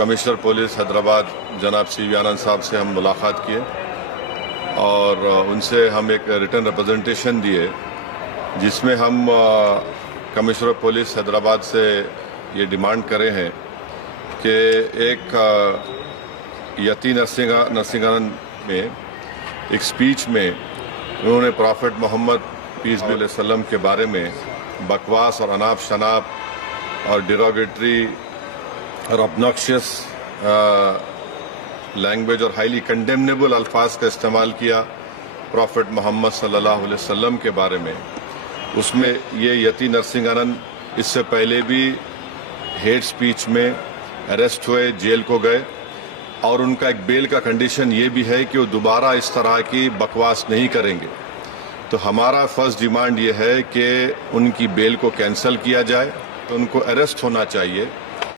Commissioner police Hyderabad जनाब CV. आनंद साहब से हम मुलाकात किए और उनसे हम एक रिटन रिप्रेजेंटेशन दिए जिसमें हम कमिश्नर पुलिस हैदराबाद से ये डिमांड करे हैं कि एक यती नरसिंहानंद में एक स्पीच में उन्होंने प्रॉफेट मोहम्मद पीस बी अलैहिस्सलाम के बारे में बकवास और अनाप शनाप और डिरोगेटरी और ऑब्नॉक्शियस लैंग्वेज और हाईली कंडेमनेबल अल्फाज का इस्तेमाल किया प्रॉफेट मोहम्मद सल्लल्लाहु अलैहि वसल्लम के बारे में। उसमें ये यती नरसिंहानंद इससे पहले भी हेट स्पीच में अरेस्ट हुए, जेल को गए और उनका एक बेल का कंडीशन ये भी है कि वो दोबारा इस तरह की बकवास नहीं करेंगे। तो हमारा फर्स्ट डिमांड ये है कि उनकी बेल को कैंसिल किया जाए, तो उनको अरेस्ट होना चाहिए।